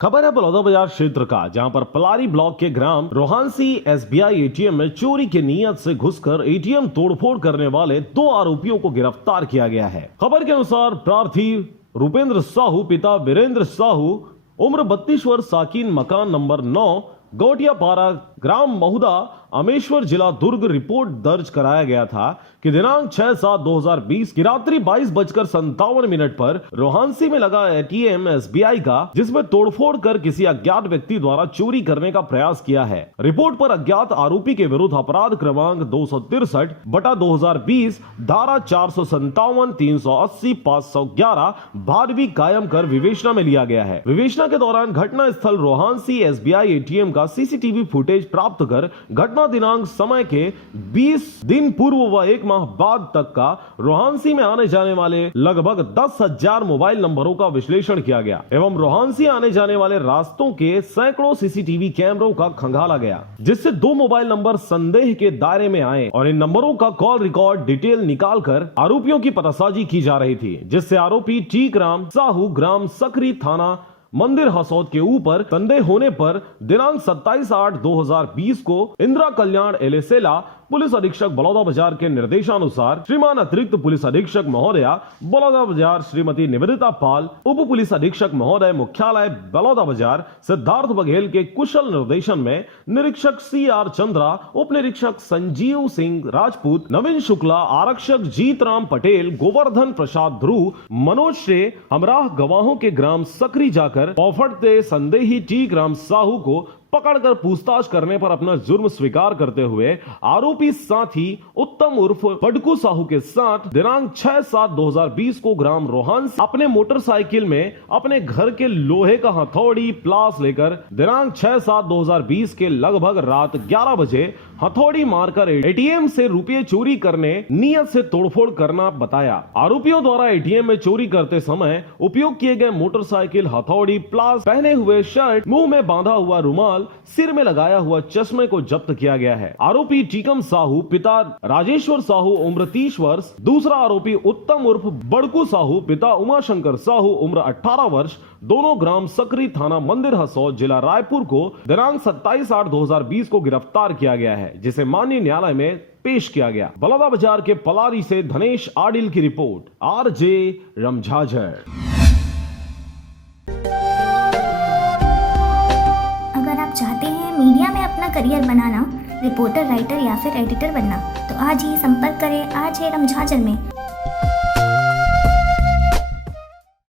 खबर है बलौदाबाजार क्षेत्र का, जहां पर पलारी ब्लॉक के ग्राम रोहानसी एसबीआई एटीएम में चोरी की नीयत से घुसकर एटीएम तोड़फोड़ करने वाले 2 आरोपियों को गिरफ्तार किया गया है। खबर के अनुसार प्रार्थी रूपेंद्र साहू पिता वीरेंद्र साहू उम्र 32 वर्ष, साकिन, मकान नंबर 9, गौटियापारा, ग्राम महुदा, अमेश्वर, जिला दुर्ग। रिपोर्ट दर्ज कराया गया था कि दिनांक 6/7/2020 की रात्रि 22:57 पर रोहानसी में लगा एटीएम एसबीआई का, जिसमें तोड़फोड़ कर किसी अज्ञात व्यक्ति द्वारा चोरी करने का प्रयास किया है। रिपोर्ट पर अज्ञात आरोपी के विरुद्ध अपराध क्रमांक 263/2020 धारा 457, 380, 511 भादवी कायम कर विवेचना में लिया गया है। विवेचना के दौरान घटना स्थल रोहानसी एसबीआई एटीएम का सीसीटीवी फुटेज प्राप्त कर घटना दिनांक समय के 20 दिन पूर्व व 1 माह बाद तक का रोहानसी में आने जाने वाले लगभग 10,000 मोबाइल नंबरों का विश्लेषण किया गया एवं रोहानसी आने जाने वाले रास्तों के सैकड़ों सीसीटीवी कैमरों का खंगाला गया, जिससे 2 मोबाइल नंबर संदेह के दायरे में आए और इन नंबरों का कॉल रिकॉर्ड डिटेल निकालकर आरोपियों की पतासाजी की जा रही थी, जिससे आरोपी टीकराम साहू, ग्राम सकरी, थाना मंदिर हसौद के ऊपर संदेह होने पर दिनांक 27/8/2020 को इंदिरा कल्याण एलेसेला पुलिस अधीक्षक बलौदाबाजार के निर्देशानुसार श्रीमान अतिरिक्त पुलिस अधीक्षक महोदया बलौदाबाजार श्रीमती निवेदिता पाल, उप पुलिस अधीक्षक महोदय मुख्यालय बलौदाबाजार सिद्धार्थ बघेल के कुशल निर्देशन में निरीक्षक CR चंद्रा, उप निरीक्षक संजीव सिंह राजपूत, नवीन शुक्ला, आरक्षक जीतराम पटेल, गोवर्धन प्रसाद ध्रुव, मनोज से हमराह गवाहों के ग्राम सकरी जाकर पौफटते संदेही टीकराम साहू को पकड़कर पूछताछ करने पर अपना जुर्म स्वीकार करते हुए आरोपी साथी उत्तम उर्फ बडकू साहू के साथ दिनांक 6/7/2020 को ग्राम रोहान अपने मोटरसाइकिल में अपने घर के लोहे का हथौड़ी प्लास लेकर दिनांक 6/7/2020 के लगभग रात 11 बजे हथौड़ी मारकर एटीएम से रुपये चोरी करने नियत से तोड़फोड़ करना बताया। आरोपियों द्वारा एटीएम में चोरी करते समय उपयोग किए गए मोटरसाइकिल, हथौड़ी, प्लास, पहने हुए शर्ट, मुंह में बांधा हुआ रुमाल, सिर में लगाया हुआ चश्मे को जब्त किया गया है। आरोपी टीकम साहू पिता राजेश्वर साहू उम्र 30 वर्ष, दूसरा आरोपी उत्तम उर्फ बड़कू साहू पिता उमाशंकर साहू उम्र 18 वर्ष, दोनों ग्राम सकरी, थाना मंदिर हसौद, जिला रायपुर को दिनांक 27/8/2020 को गिरफ्तार किया गया है, जिसे माननीय न्यायालय में पेश किया गया। बलौदाबाजार के पलारी से धनेश आडिल की रिपोर्ट, RJ रमझाझर। चाहते हैं मीडिया में अपना करियर बनाना, रिपोर्टर, राइटर या फिर एडिटर बनना, तो आज ही संपर्क करें RJ रमझाझर में।